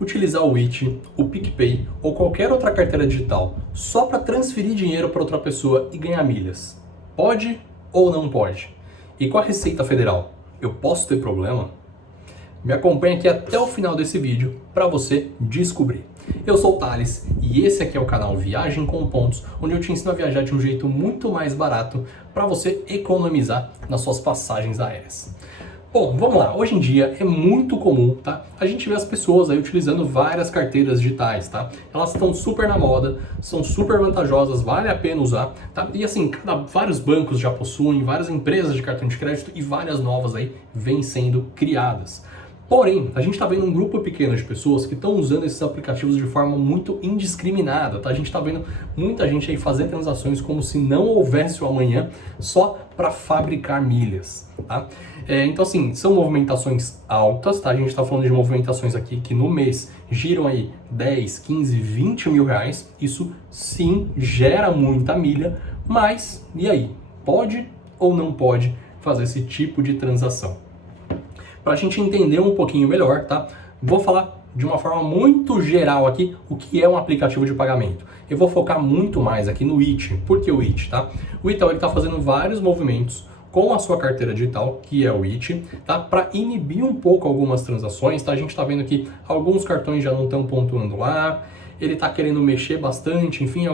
utilizar o It, o PicPay ou qualquer outra carteira digital só para transferir dinheiro para outra pessoa e ganhar milhas? Pode ou não pode? E com a Receita Federal, eu posso ter problema? Me acompanhe aqui até o final desse vídeo para você descobrir. Eu sou o Thales e esse aqui é o canal Viagem com Pontos, onde eu te ensino a viajar de um jeito muito mais barato para você economizar nas suas passagens aéreas. Bom, vamos lá. Hoje em dia é muito comum, tá? A gente vê as pessoas aí utilizando várias carteiras digitais, tá? Elas estão super na moda, são super vantajosas, vale a pena usar, tá? E assim, vários bancos já possuem, várias empresas de cartão de crédito e várias novas aí vêm sendo criadas. Porém, a gente está vendo um grupo pequeno de pessoas que estão usando esses aplicativos de forma muito indiscriminada, tá? A gente está vendo muita gente aí fazer transações como se não houvesse o amanhã, só para fabricar milhas, tá? Então assim, são movimentações altas, tá? A gente está falando de movimentações aqui que no mês giram aí 10, 15, 20 mil reais. Isso sim gera muita milha, mas e aí? Pode ou não pode fazer esse tipo de transação? Para a gente entender um pouquinho melhor, tá? Vou falar de uma forma muito geral aqui o que é um aplicativo de pagamento. Eu vou focar muito mais aqui no It. Por que o It, tá? O Itaú está fazendo vários movimentos com a sua carteira digital, que é o It, tá? Para inibir um pouco algumas transações, tá? A gente está vendo que alguns cartões já não estão pontuando lá, ele está querendo mexer bastante, enfim,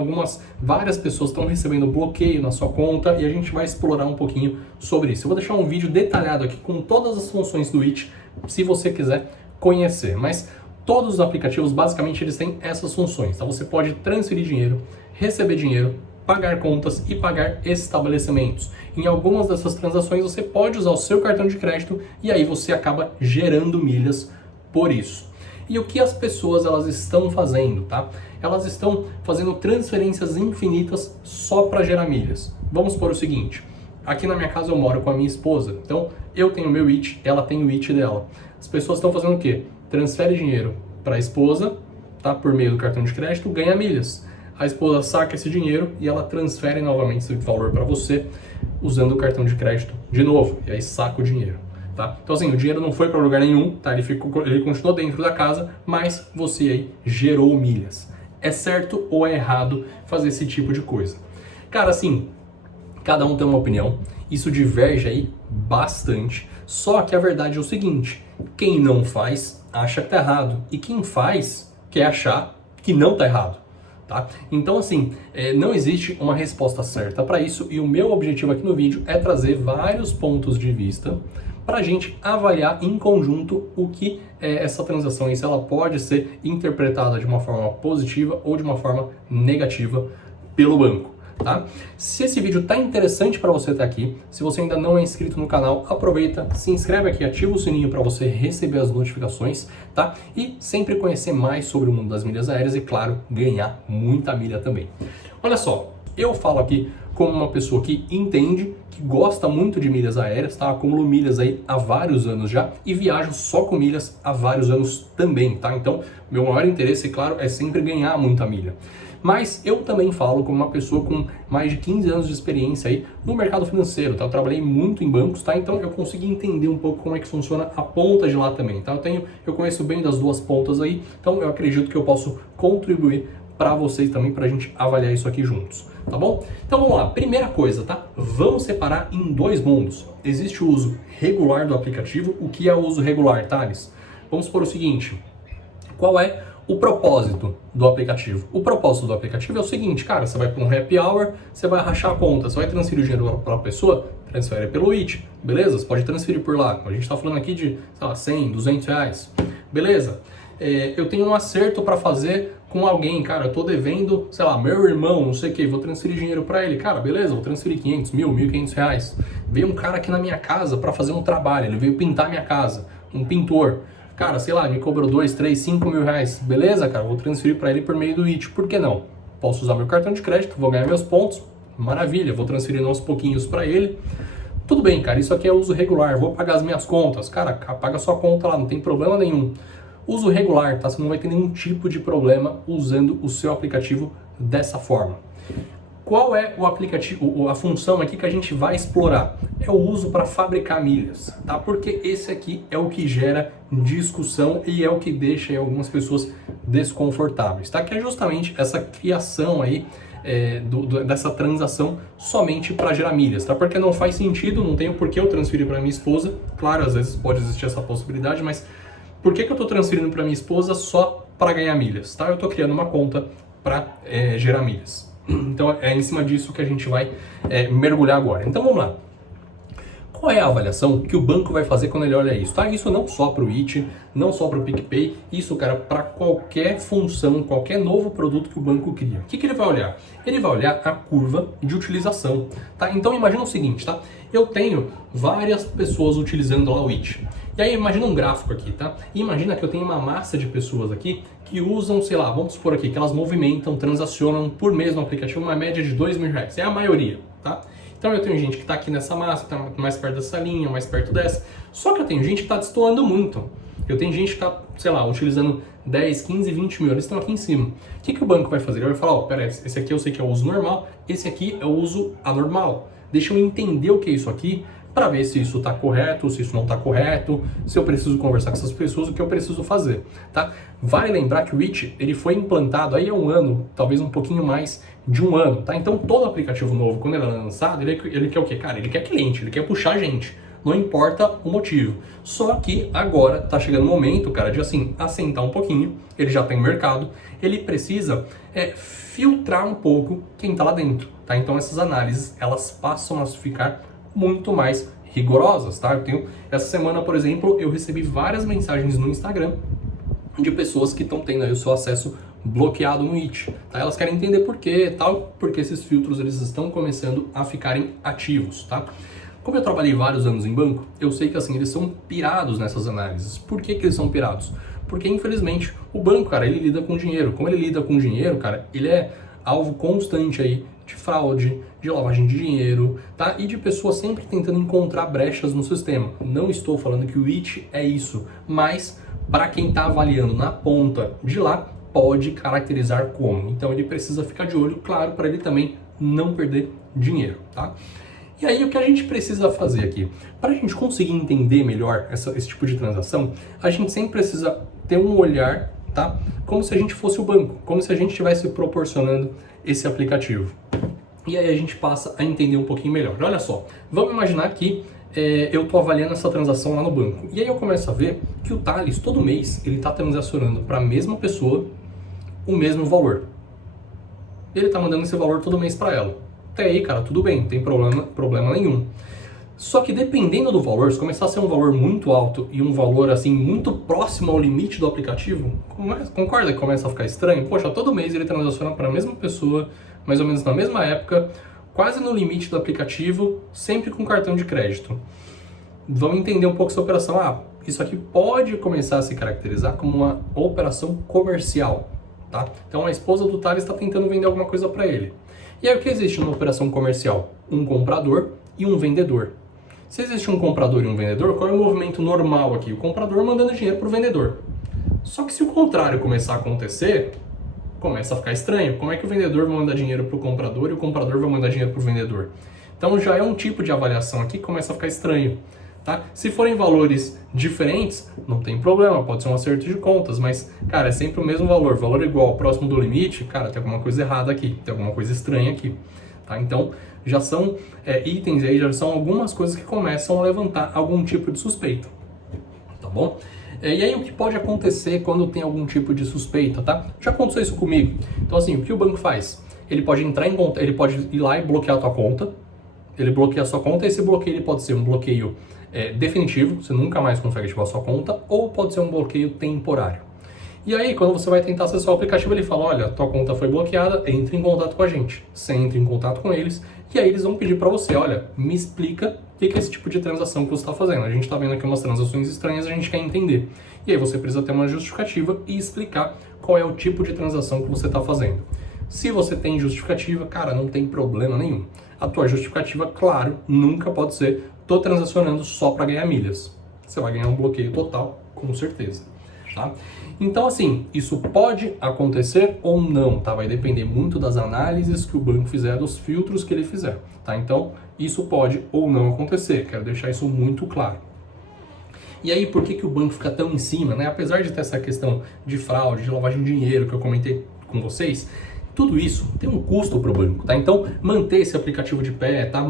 várias pessoas estão recebendo bloqueio na sua conta e a gente vai explorar um pouquinho sobre isso. Eu vou deixar um vídeo detalhado aqui com todas as funções do It, se você quiser conhecer, mas todos os aplicativos, basicamente, eles têm essas funções, tá? Você pode transferir dinheiro, receber dinheiro, pagar contas e pagar estabelecimentos. Em algumas dessas transações você pode usar o seu cartão de crédito e aí você acaba gerando milhas por isso. E o que as pessoas elas estão fazendo, tá? Elas estão fazendo transferências infinitas só para gerar milhas. Vamos supor o seguinte, aqui na minha casa eu moro com a minha esposa, então eu tenho o meu It, ela tem o It dela. As pessoas estão fazendo o quê? Transfere dinheiro para a esposa, tá? Por meio do cartão de crédito, ganha milhas. A esposa saca esse dinheiro e ela transfere novamente esse valor para você usando o cartão de crédito de novo, e aí saca o dinheiro. Tá? Então assim, o dinheiro não foi para lugar nenhum, tá? Ele continuou dentro da casa, mas você aí gerou milhas. É certo ou é errado fazer esse tipo de coisa? Cara, assim, cada um tem uma opinião, isso diverge aí bastante, só que a verdade é o seguinte, quem não faz, acha que tá errado, e quem faz, quer achar que não tá errado. Tá? Então assim, não existe uma resposta certa para isso e o meu objetivo aqui no vídeo é trazer vários pontos de vista para a gente avaliar em conjunto o que é essa transação e se ela pode ser interpretada de uma forma positiva ou de uma forma negativa pelo banco. Tá? Se esse vídeo tá interessante para você estar aqui, se você ainda não é inscrito no canal, aproveita, se inscreve aqui, ativa o sininho para você receber as notificações, tá? E sempre conhecer mais sobre o mundo das milhas aéreas e, claro, ganhar muita milha também. Olha só, eu falo aqui como uma pessoa que entende, que gosta muito de milhas aéreas, tá? Acumulo milhas aí há vários anos já e viajo só com milhas há vários anos também, tá? Então, meu maior interesse, claro, é sempre ganhar muita milha. Mas eu também falo como uma pessoa com mais de 15 anos de experiência aí no mercado financeiro, tá? Eu trabalhei muito em bancos, tá? Então eu consegui entender um pouco como é que funciona a ponta de lá também, tá? Eu conheço bem das duas pontas aí, então eu acredito que eu posso contribuir para vocês também, para a gente avaliar isso aqui juntos, tá bom? Então vamos lá, primeira coisa, tá? Vamos separar em dois mundos. Existe o uso regular do aplicativo. O que é o uso regular, Thales? Vamos supor o seguinte, qual é o propósito do aplicativo? O propósito do aplicativo é o seguinte, cara, você vai para um happy hour, você vai rachar a conta, você vai transferir o dinheiro para a pessoa, transfere pelo It, beleza? Você pode transferir por lá. A gente está falando aqui de, sei lá, 100, 200 reais, beleza? Eu tenho um acerto para fazer com alguém, cara, eu tô devendo, sei lá, meu irmão, não sei o que, vou transferir dinheiro para ele, cara, beleza, vou transferir 500, 1.500 reais. Veio um cara aqui na minha casa para fazer um trabalho, ele veio pintar minha casa, um pintor. Cara, sei lá, me cobrou 2, 3, 5 mil reais. Beleza, cara, vou transferir para ele por meio do It. Por que não? Posso usar meu cartão de crédito, vou ganhar meus pontos. Maravilha, vou transferindo aos pouquinhos para ele. Tudo bem, cara, isso aqui é uso regular, vou pagar as minhas contas. Cara, paga a sua conta lá, não tem problema nenhum. Uso regular, tá? Você não vai ter nenhum tipo de problema usando o seu aplicativo dessa forma. Qual é o aplicativo, a função aqui que a gente vai explorar? É o uso para fabricar milhas, tá? Porque esse aqui é o que gera discussão e é o que deixa aí algumas pessoas desconfortáveis, tá? Que é justamente essa criação aí dessa transação somente para gerar milhas, tá? Porque não faz sentido, não tenho por que eu transferir para minha esposa. Claro, às vezes pode existir essa possibilidade, mas por que eu estou transferindo para minha esposa só para ganhar milhas, tá? Eu estou criando uma conta para gerar milhas. Então é em cima disso que a gente vai mergulhar agora. Então vamos lá. Qual é a avaliação que o banco vai fazer quando ele olha isso? Tá? Isso não só para o IT, não só para o PicPay, isso, cara, para qualquer função, qualquer novo produto que o banco cria. O que ele vai olhar? Ele vai olhar a curva de utilização. Tá? Então imagina o seguinte, tá? Eu tenho várias pessoas utilizando lá o IT. E aí imagina um gráfico aqui, tá? E imagina que eu tenho uma massa de pessoas aqui que usam, sei lá, vamos supor aqui, que elas movimentam, transacionam por mês no aplicativo uma média de R$2.000. É a maioria, tá? Então eu tenho gente que está aqui nessa massa, está mais perto dessa linha, mais perto dessa. Só que eu tenho gente que está destoando muito. Eu tenho gente que está, sei lá, utilizando 10, 15, 20 mil. Eles estão aqui em cima. O que o banco vai fazer? Ele vai falar, ó, pera, esse aqui eu sei que é o uso normal, esse aqui é o uso anormal. Deixa eu entender o que é isso aqui, para ver se isso está correto, se isso não está correto, se eu preciso conversar com essas pessoas, o que eu preciso fazer, tá? Vale lembrar que o IT, ele foi implantado aí há um ano, talvez um pouquinho mais de um ano, tá? Então todo aplicativo novo, quando ele é lançado, ele quer o quê? Cara, ele quer cliente, ele quer puxar gente, não importa o motivo. Só que agora tá chegando o momento, cara, de assim, assentar um pouquinho, ele já tem mercado, ele precisa filtrar um pouco quem tá lá dentro, tá? Então essas análises, elas passam a ficar muito mais rigorosas, tá? Essa semana, por exemplo, eu recebi várias mensagens no Instagram de pessoas que estão tendo aí o seu acesso bloqueado no IT, tá? Elas querem entender por quê, tal, porque esses filtros eles estão começando a ficarem ativos, tá? Como eu trabalhei vários anos em banco, eu sei que assim, eles são pirados nessas análises. Por que eles são pirados? Porque, infelizmente, o banco, cara, ele lida com dinheiro. Como ele lida com dinheiro, cara, ele é alvo constante aí de fraude, de lavagem de dinheiro, tá? E de pessoas sempre tentando encontrar brechas no sistema. Não estou falando que o IT é isso, mas para quem está avaliando na ponta de lá, pode caracterizar como. Então ele precisa ficar de olho, claro, para ele também não perder dinheiro, tá? E aí o que a gente precisa fazer aqui? Para a gente conseguir entender melhor esse tipo de transação, a gente sempre precisa ter um olhar, tá? Como se a gente fosse o banco, como se a gente estivesse proporcionando esse aplicativo. E aí a gente passa a entender um pouquinho melhor. Olha só, vamos imaginar que eu estou avaliando essa transação lá no banco. E aí eu começo a ver que o Thales, todo mês, ele está transacionando para a mesma pessoa o mesmo valor. Ele está mandando esse valor todo mês para ela. Até aí, cara, tudo bem, não tem problema nenhum. Só que dependendo do valor, se começar a ser um valor muito alto e um valor assim muito próximo ao limite do aplicativo, concorda que começa a ficar estranho? Poxa, todo mês ele transaciona para a mesma pessoa, mais ou menos na mesma época, quase no limite do aplicativo, sempre com cartão de crédito. Vamos entender um pouco essa operação. Isso aqui pode começar a se caracterizar como uma operação comercial, tá? Então a esposa do Thales está tentando vender alguma coisa para ele. E aí o que existe numa operação comercial? Um comprador e um vendedor. Se existe um comprador e um vendedor, qual é o movimento normal aqui? O comprador mandando dinheiro para o vendedor. Só que se o contrário começar a acontecer, começa a ficar estranho. Como é que o vendedor vai mandar dinheiro para o comprador e o comprador vai mandar dinheiro para o vendedor? Então já é um tipo de avaliação aqui que começa a ficar estranho. Tá? Se forem valores diferentes, não tem problema, pode ser um acerto de contas, mas, cara, é sempre o mesmo valor igual, próximo do limite, cara, tem alguma coisa errada aqui, tem alguma coisa estranha aqui, tá? Então, já são itens aí, já são algumas coisas que começam a levantar algum tipo de suspeita, tá bom? E aí, o que pode acontecer quando tem algum tipo de suspeita, tá? Já aconteceu isso comigo. Então, assim, o que o banco faz? Ele pode entrar em conta, ele pode ir lá e bloquear a tua conta, ele bloqueia a sua conta, e esse bloqueio ele pode ser um bloqueio definitivo, você nunca mais consegue ativar a sua conta, ou pode ser um bloqueio temporário. E aí, quando você vai tentar acessar o aplicativo, ele fala, olha, tua conta foi bloqueada, entre em contato com a gente. Você entra em contato com eles, e aí eles vão pedir para você, olha, me explica o que é esse tipo de transação que você está fazendo. A gente está vendo aqui umas transações estranhas, a gente quer entender. E aí você precisa ter uma justificativa e explicar qual é o tipo de transação que você está fazendo. Se você tem justificativa, cara, não tem problema nenhum. A tua justificativa, claro, nunca pode ser tô transacionando só para ganhar milhas. Você vai ganhar um bloqueio total, com certeza. tá? Então, assim, isso pode acontecer ou não, tá? Vai depender muito das análises que o banco fizer, dos filtros que ele fizer, tá? Então, isso pode ou não acontecer, quero deixar isso muito claro. E aí, por que o banco fica tão em cima, né? Apesar de ter essa questão de fraude, de lavagem de dinheiro que eu comentei com vocês, tudo isso tem um custo para o banco, tá? Então, manter esse aplicativo de pé, tá?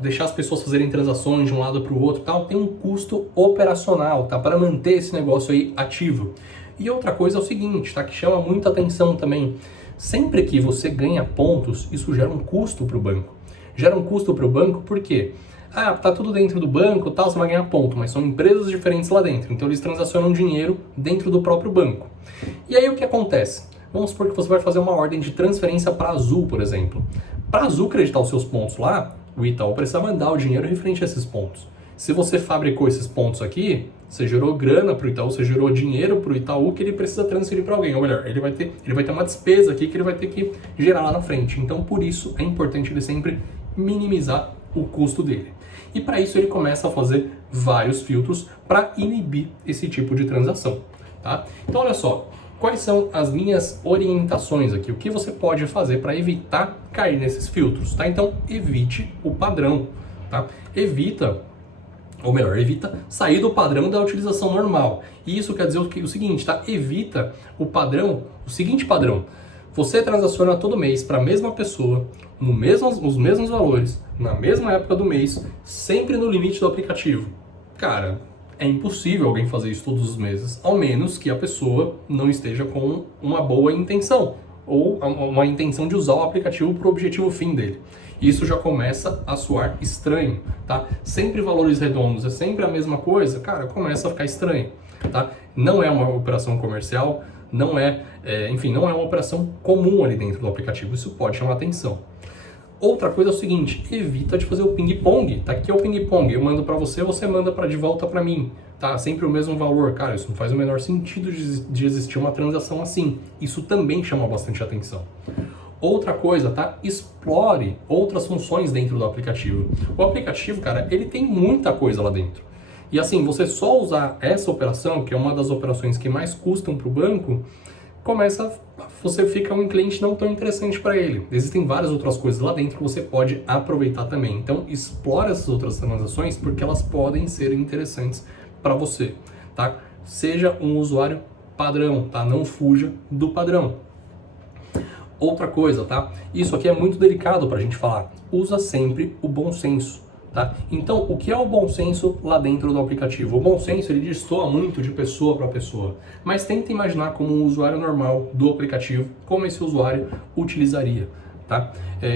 Deixar as pessoas fazerem transações de um lado para o outro, tal, tem um custo operacional, tá? Para manter esse negócio aí ativo. E outra coisa é o seguinte, tá? Que chama muita atenção também. Sempre que você ganha pontos, isso gera um custo para o banco. Gera um custo para o banco por quê? Ah, tá tudo dentro do banco, tal, você vai ganhar ponto, mas são empresas diferentes lá dentro. Então, eles transacionam dinheiro dentro do próprio banco. E aí, o que acontece? Vamos supor que você vai fazer uma ordem de transferência para a Azul, por exemplo. Para a Azul acreditar os seus pontos lá, o Itaú precisa mandar o dinheiro referente a esses pontos. Se você fabricou esses pontos aqui, você gerou grana para o Itaú, você gerou dinheiro para o Itaú que ele precisa transferir para alguém. Ou melhor, ele vai ter uma despesa aqui que ele vai ter que gerar lá na frente. Então, por isso, é importante ele sempre minimizar o custo dele. E para isso, ele começa a fazer vários filtros para inibir esse tipo de transação, tá? Então, olha só. Quais são as minhas orientações aqui? O que você pode fazer para evitar cair nesses filtros, tá? Então, evite o padrão, tá? Evita sair do padrão da utilização normal. E isso quer dizer o seguinte, tá? Evita o seguinte padrão. Você transaciona todo mês para a mesma pessoa, os mesmos valores, na mesma época do mês, sempre no limite do aplicativo. Cara, é impossível alguém fazer isso todos os meses, ao menos que a pessoa não esteja com uma boa intenção, ou uma intenção de usar o aplicativo para o objetivo fim dele. Isso já começa a soar estranho, tá? Sempre valores redondos, é sempre a mesma coisa, cara, começa a ficar estranho, tá? Não é uma operação comercial, não é uma operação comum ali dentro do aplicativo, isso pode chamar atenção. Outra coisa é o seguinte, evita de fazer o ping-pong, tá? Aqui é o ping-pong, eu mando para você, você manda de volta para mim, tá? Sempre o mesmo valor, cara, isso não faz o menor sentido de existir uma transação assim, isso também chama bastante atenção. Outra coisa, tá? Explore outras funções dentro do aplicativo. O aplicativo, cara, ele tem muita coisa lá dentro. E assim, você só usar essa operação, que é uma das operações que mais custam para o banco, você fica um cliente não tão interessante para ele. Existem várias outras coisas lá dentro que você pode aproveitar também. Então, explore essas outras transações porque elas podem ser interessantes para você, tá? Seja um usuário padrão, tá? Não fuja do padrão. Outra coisa, tá? Isso aqui é muito delicado para a gente falar. Usa sempre o bom senso. Tá? Então, o que é o bom senso lá dentro do aplicativo? O bom senso, ele destoa muito de pessoa para pessoa, mas tenta imaginar como um usuário normal do aplicativo, como esse usuário utilizaria, tá?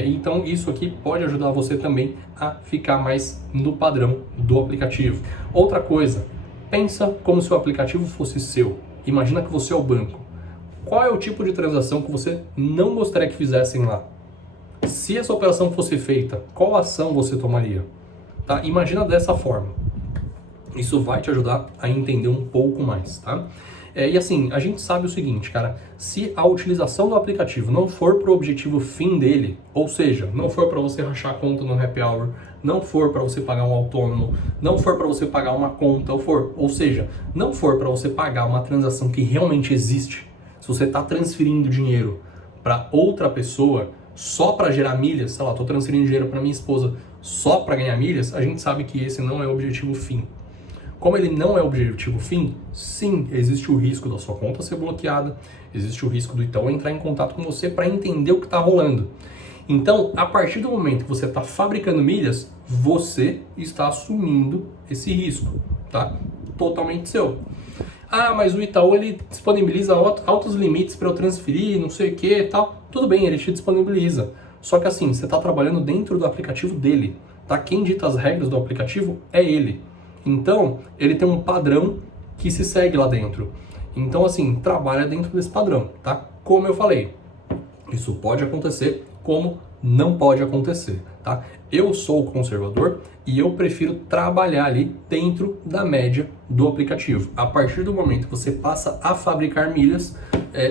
Então, isso aqui pode ajudar você também a ficar mais no padrão do aplicativo. Outra coisa, pensa como se o aplicativo fosse seu. Imagina que você é o banco. Qual é o tipo de transação que você não gostaria que fizessem lá? Se essa operação fosse feita, qual ação você tomaria? Tá? Imagina dessa forma. Isso vai te ajudar a entender um pouco mais, tá? E assim, a gente sabe o seguinte, cara, se a utilização do aplicativo não for para o objetivo fim dele, ou seja, não for para você rachar a conta no happy hour, não for para você pagar um autônomo, não for para você pagar uma conta, ou seja, não for para você pagar uma transação que realmente existe, se você está transferindo dinheiro para outra pessoa só para gerar milhas, sei lá, estou transferindo dinheiro para minha esposa só para ganhar milhas, a gente sabe que esse não é o objetivo fim. Como ele não é o objetivo fim, sim, existe o risco da sua conta ser bloqueada, existe o risco do Itaú entrar em contato com você para entender o que está rolando. Então, a partir do momento que você está fabricando milhas, você está assumindo esse risco, tá? Totalmente seu. Ah, mas o Itaú ele disponibiliza altos limites para eu transferir, não sei o que e tal. Tudo bem, ele te disponibiliza. Só que assim, você está trabalhando dentro do aplicativo dele, tá? Quem dita as regras do aplicativo é ele. Então, ele tem um padrão que se segue lá dentro. Então, assim, trabalha dentro desse padrão, tá? Como eu falei, isso pode acontecer, como não pode acontecer, tá? Eu sou conservador e eu prefiro trabalhar ali dentro da média do aplicativo. A partir do momento que você passa a fabricar milhas,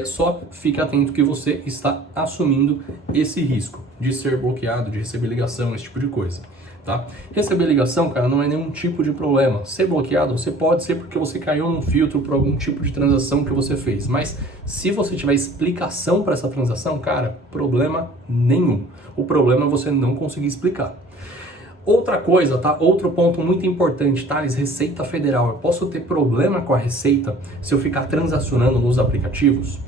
só fique atento que você está assumindo esse risco de ser bloqueado, de receber ligação, esse tipo de coisa. tá? Receber ligação, cara, não é nenhum tipo de problema. Ser bloqueado, você pode ser porque você caiu num filtro por algum tipo de transação que você fez. Mas se você tiver explicação para essa transação, cara, problema nenhum. O problema é você não conseguir explicar. Outra coisa, tá? Outro ponto muito importante, Thales, Receita Federal. Eu posso ter problema com a Receita se eu ficar transacionando nos aplicativos?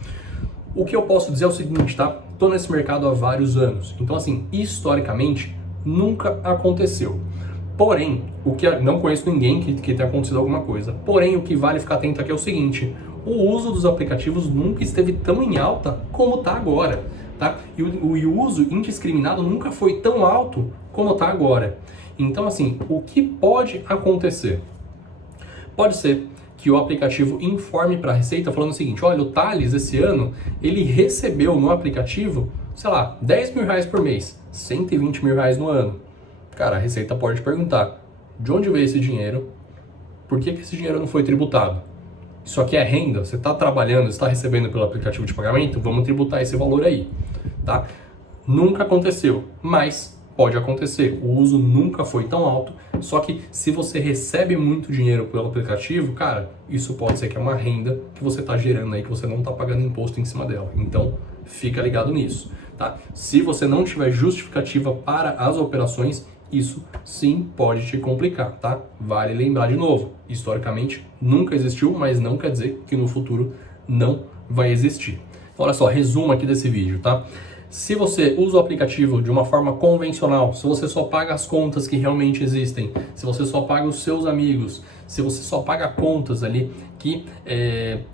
O que eu posso dizer é o seguinte, tá? Tô nesse mercado há vários anos. Então, assim, historicamente, nunca aconteceu. Porém, não conheço ninguém que tenha acontecido alguma coisa. Porém, o que vale ficar atento aqui é o seguinte: o uso dos aplicativos nunca esteve tão em alta como está agora, tá? E o uso indiscriminado nunca foi tão alto como está agora. Então, assim, o que pode acontecer? Pode ser que o aplicativo informe para a Receita falando o seguinte: olha, o Thales esse ano, ele recebeu no aplicativo, sei lá, 10 mil reais por mês, 120 mil reais no ano. Cara, a Receita pode perguntar: de onde veio esse dinheiro? Por que esse dinheiro não foi tributado? Isso aqui é renda? Você está trabalhando, está recebendo pelo aplicativo de pagamento? Vamos tributar esse valor aí, tá? Nunca aconteceu, mas pode acontecer. O uso nunca foi tão alto, só que se você recebe muito dinheiro pelo aplicativo, cara, isso pode ser que é uma renda que você está gerando aí, que você não está pagando imposto em cima dela. Então, fica ligado nisso, tá? Se você não tiver justificativa para as operações, isso sim pode te complicar, tá? Vale lembrar de novo, historicamente nunca existiu, mas não quer dizer que no futuro não vai existir. Então, olha só, resumo aqui desse vídeo, tá? Se você usa o aplicativo de uma forma convencional, se você só paga as contas que realmente existem, se você só paga os seus amigos, se você só paga contas ali que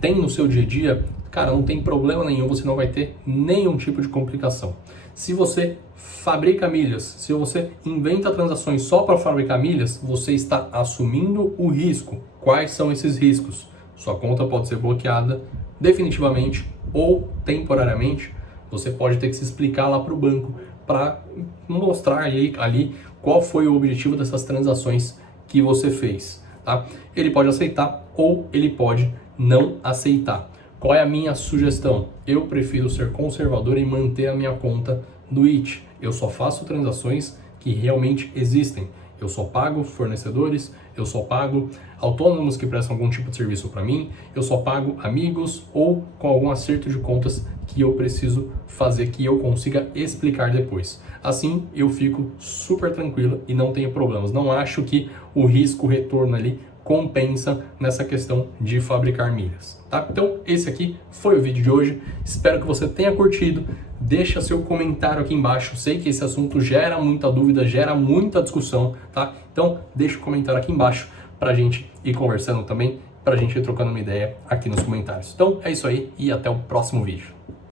tem no seu dia a dia, cara, não tem problema nenhum, você não vai ter nenhum tipo de complicação. Se você fabrica milhas, se você inventa transações só para fabricar milhas, você está assumindo o risco. Quais são esses riscos? Sua conta pode ser bloqueada definitivamente ou temporariamente. Você pode ter que se explicar lá para o banco para mostrar ali qual foi o objetivo dessas transações que você fez, tá? Ele pode aceitar ou ele pode não aceitar. Qual é a minha sugestão? Eu prefiro ser conservador e manter a minha conta no IT. Eu só faço transações que realmente existem. Eu só pago fornecedores, eu só pago autônomos que prestam algum tipo de serviço para mim, eu só pago amigos ou com algum acerto de contas que eu preciso fazer, que eu consiga explicar depois. Assim eu fico super tranquilo e não tenho problemas. Não acho que o risco-retorno ali compensa nessa questão de fabricar milhas, tá? Então esse aqui foi o vídeo de hoje, espero que você tenha curtido, deixa seu comentário aqui embaixo, sei que esse assunto gera muita dúvida, gera muita discussão, tá? Então deixa o comentário aqui embaixo pra gente ir conversando também, pra gente ir trocando uma ideia aqui nos comentários. Então é isso aí e até o próximo vídeo.